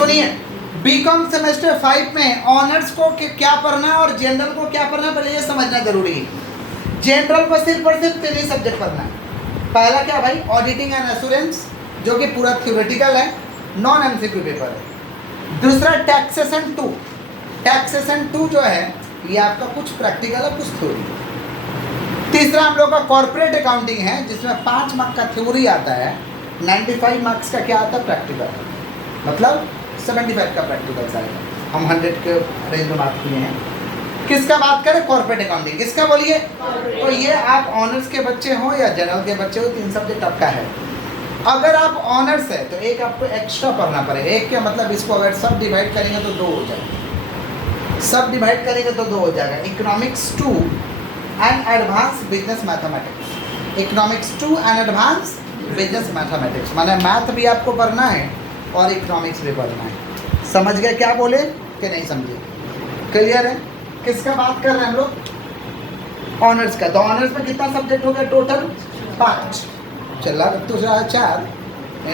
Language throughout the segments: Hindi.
सुनिए, बीकॉम सेमेस्टर 5 में ऑनर्स को क्या पढ़ना है और जनरल को क्या पढ़ना है, पहले ये समझना जरूरी है। जनरल को सिर्फ और सिर्फ 3 ही सब्जेक्ट पढ़ना है। पहला क्या भाई, ऑडिटिंग एंड एश्योरेंस, जो कि पूरा थ्योरेटिकल है, नॉन एमसीक्यू पेपर है। दूसरा टैक्सेशन 2, टैक्सेशन 2 जो है ये आपका कुछ प्रैक्टिकल है, कुछ थ्योरी। तीसरा हम लोग का कॉर्पोरेट अकाउंटिंग है, जिसमें 5 मार्क्स का थ्योरी आता है, 95 मार्क्स का क्या आता है, प्रैक्टिकल, मतलब 75 का प्रैक्टिकल आएगा। हम 100 के रेंज में बात किए हैं। किसका बात करें, कॉर्पोरेट अकाउंटिंग। किसका बोलिए, तो ये आप ऑनर्स के बच्चे हो या जनरल के बच्चे हो, 3 सब्जेक्ट आपका है। अगर आप ऑनर्स है तो एक आपको एक्स्ट्रा पढ़ना पड़ेगा। एक क्या मतलब, इसको अगर सब डिवाइड करेंगे तो 2 हो जाएगा, सब डिवाइड करेंगे तो 2 हो जाएगा। Economics 2 and advance business mathematics, economics 2 and advance business mathematics, माने मैथ भी आपको पढ़ना है और इकोनॉमिक्स भी पढ़ना है। समझ गए क्या बोले कि नहीं समझे, क्लियर है। किसका बात कर रहे हैं हम लोग, ऑनर्स का। तो ऑनर्स में कितना सब्जेक्ट हो गया टोटल, 5। चला तो 4,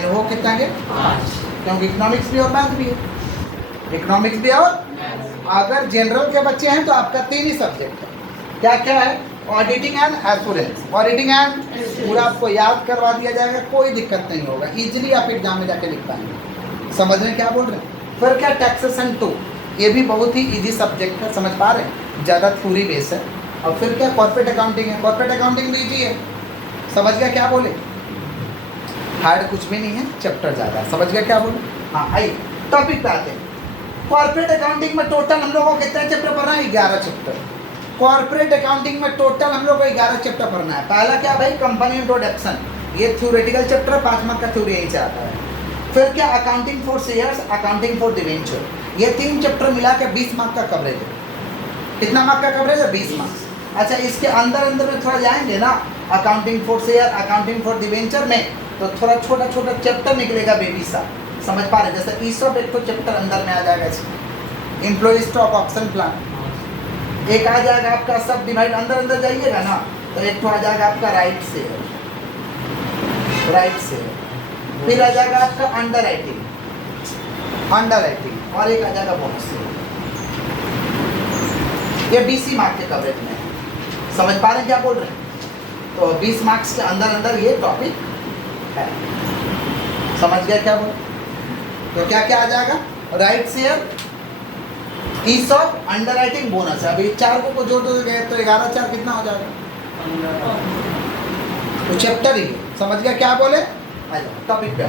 वो कितना है 5, क्योंकि इकोनॉमिक्स भी और मैथ भी है, इकोनॉमिक्स भी और। अगर जनरल के बच्चे हैं तो आपका 3 ही सब्जेक्ट है। क्या क्या है, auditing and assurance. Auditing and पूरा आपको याद करवा दिया जाएगा, कोई दिक्कत नहीं होगा, इजीली आप एग्जाम में जाके लिख पाएंगे। समझ रहे हैं क्या बोल रहे हैं। फिर क्या, टैक्सेशन 2, ये भी बहुत ही इजी सब्जेक्ट है, समझ पा रहे हैं, ज़्यादा थ्योरी बेस है। और फिर क्या, कॉर्पोरेट अकाउंटिंग है, कॉर्पोरेट अकाउंटिंग भी इजी है। समझ गया क्या बोले, हार्ड कुछ भी नहीं है, चैप्टर ज़्यादा है। समझ गया क्या बोले। हाँ आइए टॉपिक पे आते हैं। कॉर्पोरेट अकाउंटिंग में टोटल हम लोगों को कितने चैप्टर पढ़ना है, 11 चैप्टर। कॉर्पोरेट अकाउंटिंग में टोटल हम लोग को 11 चैप्टर पढ़ना है। पहला क्या भाई, कंपनी इंट्रोडक्शन, ये थ्योरेटिकल चैप्टर, 5 मार्क का थ्योरी यहीं से आता है। फिर क्या, accounting for shares, accounting for debenture, ये 3 चैप्टर मिला के 20 मार्क का कवरेज है। कितना मार्क का कवरेज है, 20 मार्क्स। अच्छा, इसके अंदर में थोड़ा जाएंगे ना, accounting for share, accounting for debenture में, तो थोड़ा छोटा छोटा चैप्टर निकलेगा बेबी सा। समझ पा रहे, जैसे ईसॉप एक तो चैप्टर अंदर में आ जाएगा इसमें, एम्प्लॉय स्टॉक ऑप्शन प्लान एक आ जाएगा आपका, सब डिवाइड अंदर जाइएगा ना, तो एक तो आ जाएगा आपका राइट शेयर, फिर आ जाएगा आपका अंडर राइटिंग, और एक आ जाएगा बोनस शेयर। ये 20 मार्क्स के कवरेज में है। समझ पा रहे हैं क्या बोल रहे हैं। तो 20 मार्क्स के अंदर ये टॉपिक है। समझ गया क्या बोल। तो क्या क्या आ जाएगा, right share, ESOP, underwriting, bonus है। अभी 4 को जोड़ दो तो 11 4 कितना हो जाएगा, तो चैप्टर ही। समझ गया क्या बोले। टॉपिक पे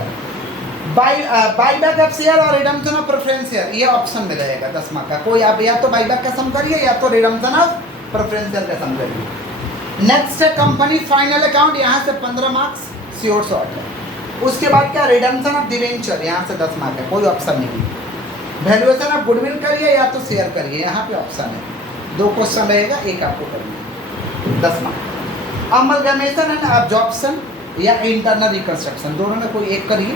बाईबैक ऑफ शेयर और रिडम्पशन ऑफ प्रेफरेंस शेयर, ये ऑप्शन में रहेगा 10 मार्क का। कोई आप या तो बाईबैक का सम करिए या तो रिडम्पशन ऑफ प्रेफरेंस शेयर का सम करिए। नेक्स्ट है कंपनी फाइनल अकाउंट, यहाँ से 15 मार्क्स श्योर शॉर्ट है। उसके बाद क्या, रिडम्पशन ऑफ डिवेंचर, यहाँ से 10 मार्क है, कोई ऑप्शन नहीं है। वैल्यूएशन ऑफ गुडविल करिए या तो शेयर करिए, यहाँ पे ऑप्शन है। 2 क्वेश्चन रहेगा, एक आपको करना, 10 मार्क। अमलगमेशन एंड एब्जॉर्प्शन या इंटरनल रिकंस्ट्रक्शन, दोनों में कोई एक करिए,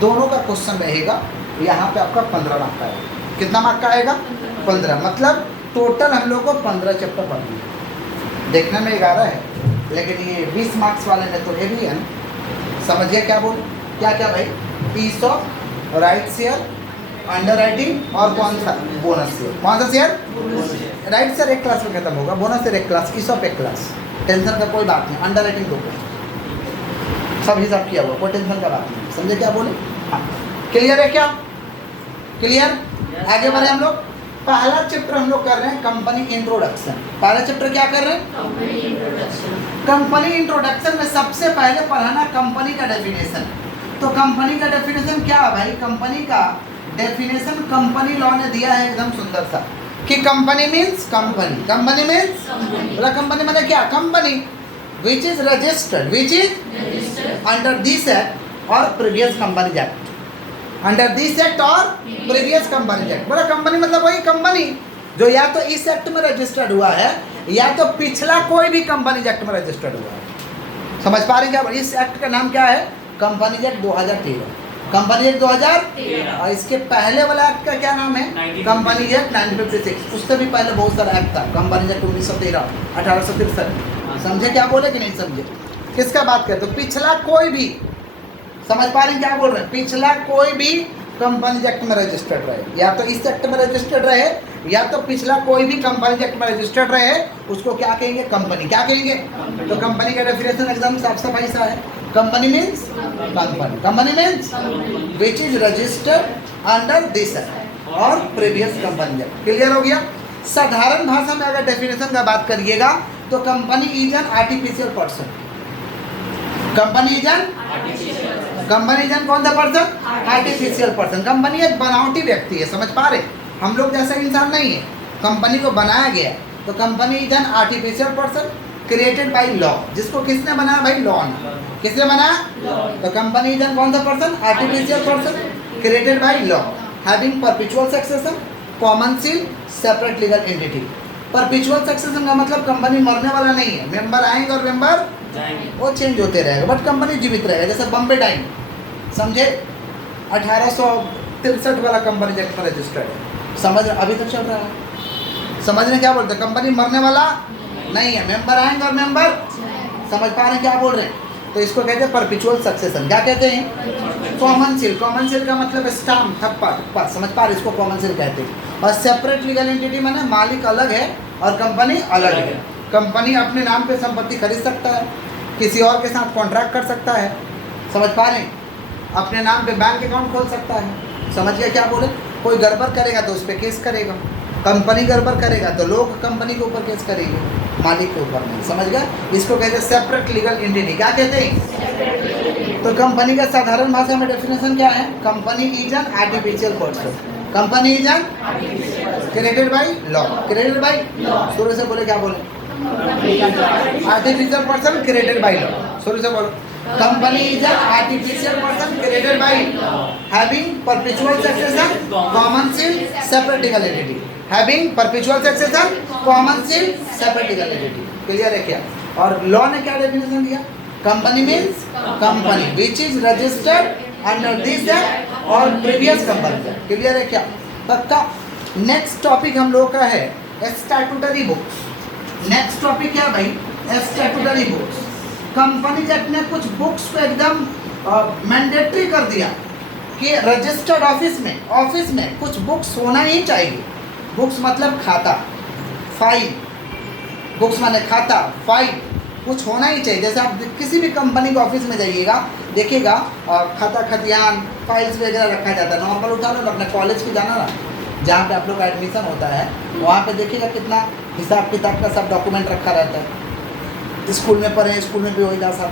दोनों का क्वेश्चन रहेगा। यहाँ पे आपका 15 मार्क का आएगा। कितना मार्क का आएगा, 15। मतलब टोटल हम लोग को 15 चैप्टर पढ़नी है। देखने में 11 है, लेकिन ये 20 मार्क्स वाले में तो हेवी है ना। समझिए क्या बोल, क्या क्या भाई, ESOP, right share, underwriting और कौन सा, बोनस शेयर। कौन सा शेयर, राइट शेयर एक क्लास में खत्म होगा, बोनस शेयर एक क्लास, ईसॉप एक क्लास, टेंशन का कोई बात नहीं। अंडर राइटिंग 2 क्लास, सब हिसाब किया हुआ, कोई टेंशन का बात नहीं। समझे क्या बोले। हाँ क्लियर है क्या, क्लियर। आगे बढ़े हम लोग। पहला चैप्टर हम लोग कर रहे हैं कंपनी इंट्रोडक्शन। पहला चैप्टर क्या कर रहे हैं, कंपनी इंट्रोडक्शन। कंपनी इंट्रोडक्शन में सबसे पहले पढ़ाना कंपनी का डेफिनेशन। तो कंपनी का डेफिनेशन क्या है भाई, कंपनी का डेफिनेशन कंपनी लॉ ने दिया है एकदम सुंदर सा, कि company means company, company means बोला, कंपनी माने क्या, company which is registered under this act और previous company act, under this act और प्रीवियस कंपनी एक्ट। बोला कंपनी मतलब वही कंपनी जो या तो इस एक्ट में रजिस्टर्ड हुआ है या तो पिछला कोई भी कंपनी एक्ट में रजिस्टर्ड हुआ है। समझ पा रहे हैं क्या। इस एक्ट का नाम क्या है, कंपनी एक्ट 2013, कंपनी एक्ट 2013। और इसके पहले वाला एक्ट का क्या नाम है, कंपनी एक्ट 1956। उससे भी पहले बहुत सारा एक्ट था, कंपनी एक्ट 1913, 1863। समझे क्या बोले कि नहीं समझे। किसका बात करते, तो पिछला कोई भी, समझ पा रहे हैं क्या बोल रहे हैं, पिछला कोई भी कंपनी एक्ट में रजिस्टर्ड रहे, या तो इस एक्ट में रजिस्टर्ड रहे या तो पिछला कोई भी कंपनी एक्ट में रजिस्टर्ड रहे, उसको क्या कहेंगे? कंपनी। क्या कहेंगे? तो कंपनी का डेफिनेशन एकदम साफ सफाई सा है। Company means company, company means which is registered under this act और प्रीवियस कंपनी एक्ट। क्लियर हो गया? साधारण भाषा में अगर डेफिनेशन का बात करिएगा तो company is an artificial person. Company is an कौन सा पर्सन? Artificial person. कंपनी एक बनावटी व्यक्ति है, समझ पा रहे? हम लोग जैसा इंसान नहीं है, कंपनी को बनाया गया है। तो company is an artificial person created by law. जिसको किसने बनाया भाई? लॉ ने। किसने बनाया? तो कंपनी इज एन कौन सा person? Artificial person created by law having perpetual succession, common seal, separate legal entity. Perpetual succession का मतलब कंपनी मरने वाला नहीं है, मेंबर आएंगे और मेंबर वो चेंज होते रहेगा, बट कंपनी जीवित रहेगा। जैसे बम्बे टाइम, समझे? 1863 वाला कंपनी एक्ट में रजिस्टर्ड है, समझ रहे? अभी तक चल रहा है। समझ रहे क्या बोलते हैं? कंपनी मरने वाला नहीं है, मेंबर आएंगे और मेंबर, समझ पा रहे हैं क्या बोल रहे हैं? तो इसको कहते हैं परपेचुअल सक्सेशन। क्या कहते हैं? Common seal. कॉमन सील का मतलब स्टाम्प, थप्पा, समझ पा रहे? इसको कॉमन सील कहते हैं। और सेपरेट लीगल एंटिटी माने मालिक अलग है और कंपनी अलग है। कंपनी अपने नाम पे संपत्ति खरीद सकता है, किसी और के साथ कॉन्ट्रैक्ट कर सकता है, समझ पा रहे हैं? अपने नाम पे बैंक अकाउंट खोल सकता है। समझ गया क्या बोले? कोई गड़बड़ करेगा तो उस पर केस करेगा, कंपनी गड़बड़ करेगा तो लोग कंपनी के ऊपर केस करेंगे, मालिक के ऊपर नहीं। समझ गया? इसको कहते हैं सेपरेट लीगल एंटिटी। क्या कहते हैं? तो कंपनी का साधारण भाषा में डेफिनेशन क्या है? Company is an artificial person. Company is an created by law. Created by शुरू से बोले, क्या बोले? Artificial person created by law. शुरू से बोलो। Company is an artificial person created by having perpetual succession, common seal, separate legal entity. Having perpetual succession, common seal, separate legal entity. Clear है क्या? और लॉ ने क्या डेफिनेशन दिया? Company means company which is registered under this act और प्रीवियस कंपनी। क्लियर है क्या? पक्का। नेक्स्ट टॉपिक हम लोग का है स्टैट्यूटरी बुक्स। नेक्स्ट टॉपिक क्या भाई? Statutory books. कंपनी एक्ट ने कुछ बुक्स को एकदम मैंडेटरी कर दिया कि रजिस्टर्ड ऑफिस में कुछ बुक्स होना ही चाहिए। बुक्स मतलब खाता, फाइल। बुक्स माने खाता, फाइल, कुछ होना ही चाहिए। जैसे आप किसी भी कंपनी के ऑफिस में जाइएगा, देखिएगा खाता खतियान, फाइल्स वगैरह रखा जाता है। नॉर्मल उठा लो, अपने कॉलेज की जाना ना, जहाँ पे आप लोग का एडमिशन होता है, वहाँ पे देखिएगा कितना हिसाब किताब का सब डॉक्यूमेंट रखा रहता है। स्कूल में पढ़े, स्कूल में भी वही जैसा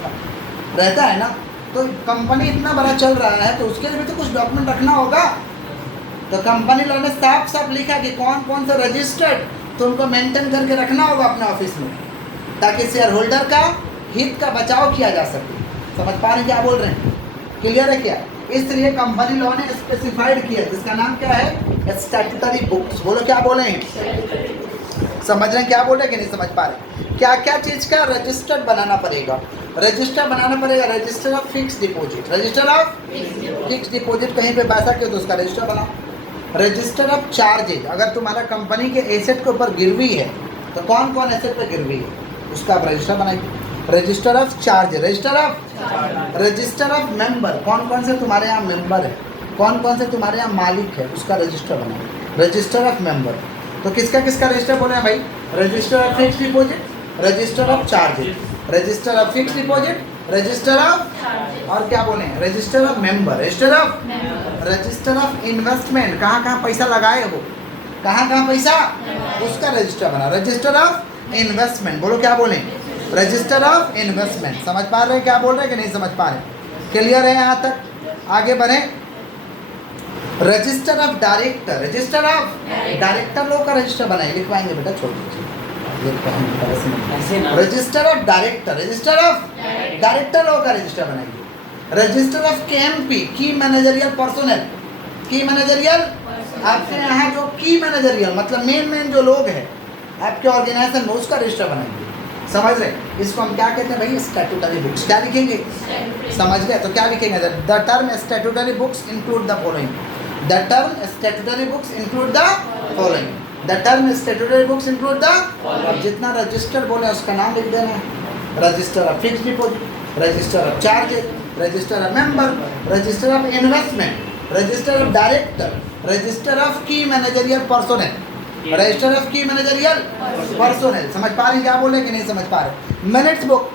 रहता है ना। तो कंपनी इतना बड़ा चल रहा है तो उसके लिए भी तो कुछ डॉक्यूमेंट रखना होगा। तो कंपनी लॉ ने साफ साफ लिखा कि कौन कौन से रजिस्टर्ड तो उनको मेंटेन करके रखना होगा अपने ऑफिस में, ताकि शेयर होल्डर का हित का बचाव किया जा सके। समझ पा रहे क्या बोल रहे हैं? क्लियर है क्या? इसलिए कंपनी लॉ ने स्पेसिफाइड किया, जिसका नाम क्या है? Statutory books. बोलो क्या बोले हैं? समझ रहे हैं क्या बोल रहे कि नहीं समझ पा रहे? क्या क्या चीज़ का रजिस्टर्ड बनाना पड़ेगा? रजिस्टर बनाना पड़ेगा, register of fix deposit. Register of fix deposit, कहीं पे पैसा क्यों तो उसका रजिस्टर बनाओ। रजिस्टर ऑफ चार्जेज, अगर तुम्हारा कंपनी के एसेट के ऊपर गिरवी है तो कौन कौन एसेट पे गिरवी है उसका आप रजिस्टर बनाइए। Register of charge, register of member, कौन कौन से तुम्हारे यहाँ मेंबर है, कौन कौन से तुम्हारे यहाँ मालिक है, उसका रजिस्टर बनाओ। Register of member. तो किसका किसका रजिस्टर बोले हैं भाई? Register of fix deposit, register of charges, register of fix deposit, register of और क्या बोले? Register of member, register of investment, कहाँ कहाँ पैसा लगाए हो, कहाँ कहाँ पैसा, उसका रजिस्टर बना। रजिस्टर ऑफ इन्वेस्टमेंट, बोलो क्या बोले? Register of investment. समझ पा रहे हैं क्या बोल रहे हैं कि नहीं समझ पा रहे? क्लियर है यहाँ तक? आगे बढ़े। Register of director, register of director लोग का रजिस्टर बनाइए, लिखवाएंगे बेटा, छोड़ दीजिए। Register of director, register of director लोग का रजिस्टर बनाइए। रजिस्टर ऑफ KMP, की मैनेजरियल पर्सनल, की मैनेजरियल, आपके यहाँ जो की मैनेजरियल मतलब मेन जो लोग हैं आपके ऑर्गेनाइजेशन में, उसका रजिस्टर बनाइए। समझ रहे? इसको हम क्या कहते हैं भाई? Statutory books. क्या लिखेंगे? समझ गए? तो क्या लिखेंगे? The term statutory books include the following. The term statutory books include the following. The term statutory books include the, अब जितना रजिस्टर बोले उसका नाम लिख देना। Register of fix deposit, register of charges, register of member, register of investment, register of director, register of की मैनेजरियल पर्सोनेल, रजिस्टर ऑफ की मैनेजरियल पर्सोनेल। समझ पा रहे क्या बोले कि नहीं समझ पा रहे? मिनट्स बुक,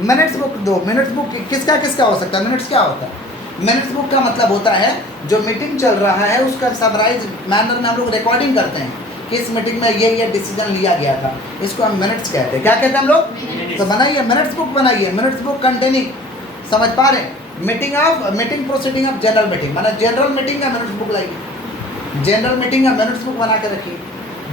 मिनट्स बुक दो, मिनट्स बुक किसका किसका हो सकता है? मिनट्स क्या होता है? मिनट्स बुक का मतलब होता है जो मीटिंग चल रहा है उसका समराइज मैनर में हम लोग रिकॉर्डिंग करते हैं कि इस मीटिंग में ये डिसीजन लिया गया था, इसको हम मिनट्स कहते हैं। क्या कहते हैं हम लोग? तो बनाइए मिनट्स बुक, बनाइए मिनट्स बुक कंटेनिंग, समझ पा रहे हैं? Meeting proceeding of general meeting, माना जनरल मीटिंग का मिनट्स बुक लाइए, जनरल मीटिंग का मिनट्स बुक बना के रखिए।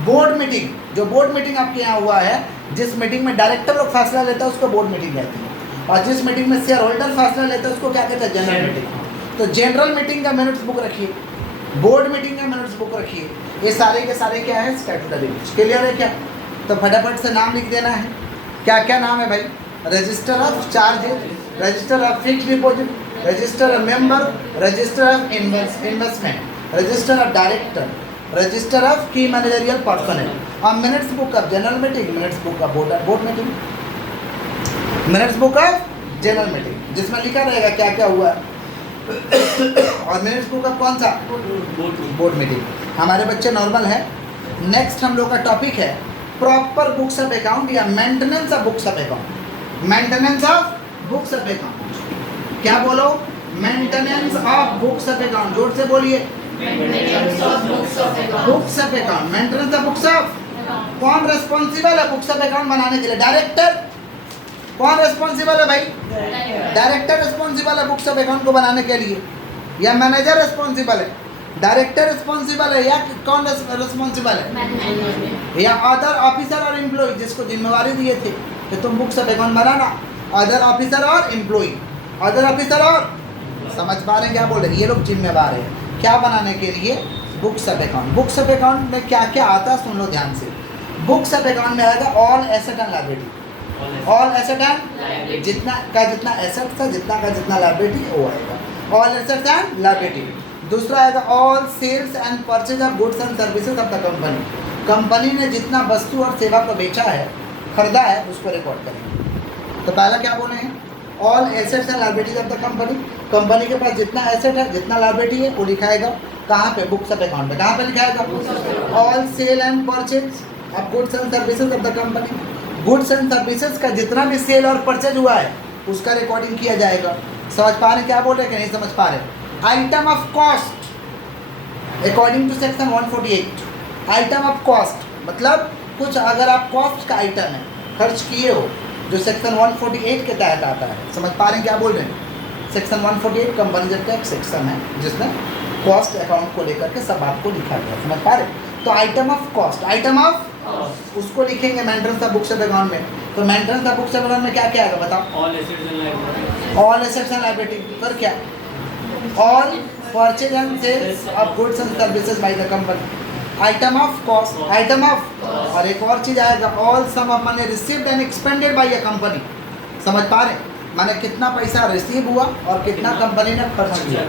बोर्ड मीटिंग, जो बोर्ड मीटिंग आपके यहाँ हुआ है, जिस मीटिंग में डायरेक्टर लोग फैसला लेता है उसको बोर्ड मीटिंग कहते हैं, और जिस मीटिंग में शेयर होल्डर फैसला लेता है उसको क्या कहते हैं? General meeting. तो जनरल मीटिंग का मिनट्स बुक रखिए, बोर्ड मीटिंग का मिनट्स बुक रखिए, ये सारे के सारे क्या है? स्टैट्यूटरी। क्लियर है क्या? तो फटाफट से नाम लिख देना है। क्या क्या नाम है भाई? Register of charges, register of fix deposit, register of member, register of investment, register of director, register of की मैनेजरियल पर्सनल, और minutes book of general meeting, minutes book of board meeting, minutes book of general meeting जिसमें लिखा रहेगा क्या क्या हुआ है। और मिनट्स बुक ऑफ कौन सा? Board meeting. हमारे बच्चे नॉर्मल है। नेक्स्ट हम लोग का टॉपिक है प्रॉपर बुक्स ऑफ अकाउंट या maintenance of books of account. Maintenance of books of account, क्या बोलो? Maintenance of books of account, जोर से बोलिए। Books of account, maintenance of books of. कौन रेस्पॉन्सिबल है बुक्स ऑफ अकाउंट बनाने के लिए? डायरेक्टर। कौन रेस्पॉन्सिबल है भाई? डायरेक्टर रेस्पॉन्सिबल है बुक्स ऑफ अकाउंट को बनाने के लिए, या मैनेजर रेस्पॉन्सिबल है? डायरेक्टर रिस्पॉन्सिबल है या कौन रिस्पॉन्सिबल है? या अदर ऑफिसर और एम्प्लॉय जिसको जिम्मेवारी दिए थे कि तुम books of account banana, other officer और एम्प्लॉय, अदर ऑफिसर और, समझ पा रहे हैं क्या बोल रहे हैं? ये लोग जिम्मेवार हैं क्या बनाने के लिए? Books of account. Books of account में क्या क्या आता है सुन लो ध्यान से। बुक्स ऑफ अकाउंट में आएगा all asset and liability, all asset and जितना एसेट था, जितना का जितना लायबिलिटी वो आएगा, ऑल एसेट एंड लायबिलिटी। दूसरा आएगा all sales and purchase of goods and services of the company, company ने जितना वस्तु और सेवा को बेचा है, खरीदा है, उसको रिकॉर्ड करेंगे। तो पहला क्या बोले हैं? All assets and liabilities of the company, company के पास जितना एसेट है, जितना लायबिलिटी है, वो लिखाएगा कहाँ पे? बुक्स ऑफ अकाउंट में। कहाँ पे लिखाएगा? All sale and purchase of goods and services of the company, goods and services का जितना भी सेल और परचेज हुआ है उसका रिकॉर्डिंग किया जाएगा। समझ पा रहे क्या बोल रहे हैं कि नहीं समझ पा रहे? Item of cost according to section 148, item of cost मतलब कुछ अगर आप कॉस्ट का आइटम है खर्च किए हो जो सेक्शन 148 के तहत आता है। समझ पा रहे हैं क्या बोल रहे हैं? सेक्शन 148 कंपनी का एक सेक्शन है जिसमें कॉस्ट अकाउंट को लेकर के सब आपको लिखा गया। समझ पा रहे? तो item of cost, item of उसको लिखेंगे maintenance of books of account में। तो maintenance of books of account में क्या क्या आएगा बताओ? All assets and liability, all assets and liability, पर क्या? All purchase and sales of goods and services by the company, item of cost, item of, और एक और चीज आएगा all sum of money received and expended by a company. समझ पा रहे? माने कितना पैसा रिसीव हुआ और कितना कंपनी ने खर्च किया,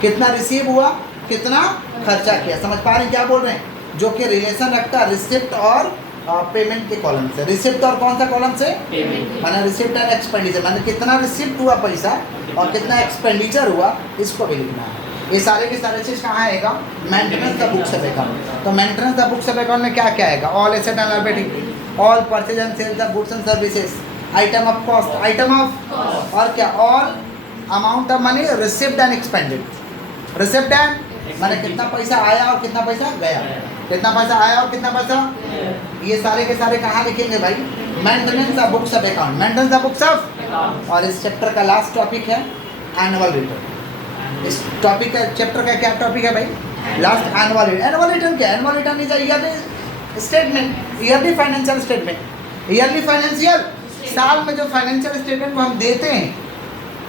कितना रिसीव हुआ, कितना खर्चा किया। समझ पा रहे क्या बोल रहे हैं? जो कि रिलेशन रखता है रिसिप्ट और पेमेंट के कॉलम से। रिसिप्ट और कौन सा कॉलम से? पेमेंट। माने रिसिप्ट एंड एक्सपेंडिचर, माने कितना रिसिप्ट हुआ पैसा और कितना एक्सपेंडिचर हुआ, इसको भी लिखना है। ये सारे के सारे चीज़ कहाँ आएगा? Maintenance of books of account. तो maintenance of books of account में क्या क्या आएगा? All asset and liability, all purchase and sales of goods and services, item of cost, item of, और क्या? All amount of money receipt and expended, receipt and माने कितना पैसा आया और कितना पैसा गया, कितना पैसा आया और कितना पैसा, ये सारे के सारे कहाँ लिखेंगे भाई? Maintenance of books of account, maintenance of books of. और इस चैप्टर का लास्ट टॉपिक है एनुअल रिटर्न। इस टॉपिक का चैप्टर का क्या टॉपिक है भाई? Last annual return. Annual return क्या है? Annual return is yearly statement, yearly financial statement. Yearly financial, साल में जो फाइनेंशियल स्टेटमेंट को हम देते हैं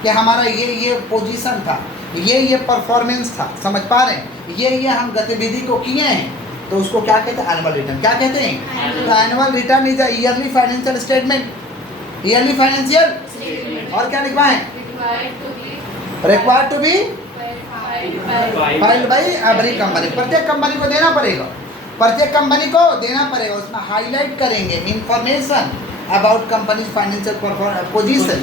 कि हमारा ये पोजीशन था, ये परफॉर्मेंस था। समझ पा रहे हैं? ये हम गतिविधि को किए हैं, तो उसको क्या कहते हैं? Annual return. क्या कहते हैं? तो annual return is a yearly financial statement, yearly financial. और क्या लिखवाएं? Required to be filed by every company. प्रत्येक कंपनी को देना पड़ेगा, प्रत्येक कंपनी को देना पड़ेगा। उसमें हाईलाइट करेंगे information about company financial position,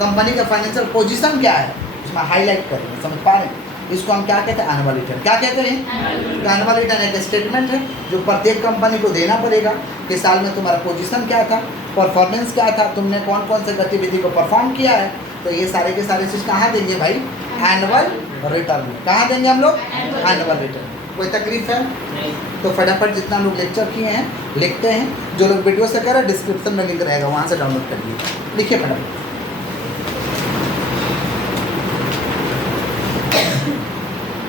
company का फाइनेंशियल पोजीशन क्या है उसमें हाईलाइट करेंगे। समझ पा रहे हैं? इसको हम क्या कहते हैं, एनुअल रिटर्न। क्या कहते हैं, एनुअल रिटर्न एक स्टेटमेंट है जो प्रत्येक कंपनी को देना पड़ेगा कि साल में तुम्हारा पोजीशन क्या था, परफॉर्मेंस क्या था, तुमने कौन कौन से गतिविधि को परफॉर्म किया है। तो ये सारे के सारे चीज़ कहाँ देंगे भाई, एनुअल रिटर्न में। कहाँ देंगे हम लोग, एनुअल रिटर्न। कोई तकलीफ है तो फटाफट जितना लोग लेक्चर किए हैं लिखते हैं, जो लोग वीडियो से कर रहे हैं डिस्क्रिप्शन में लिंक रहेगा, वहाँ से डाउनलोड कर लीजिए, लिखिए फटाफट।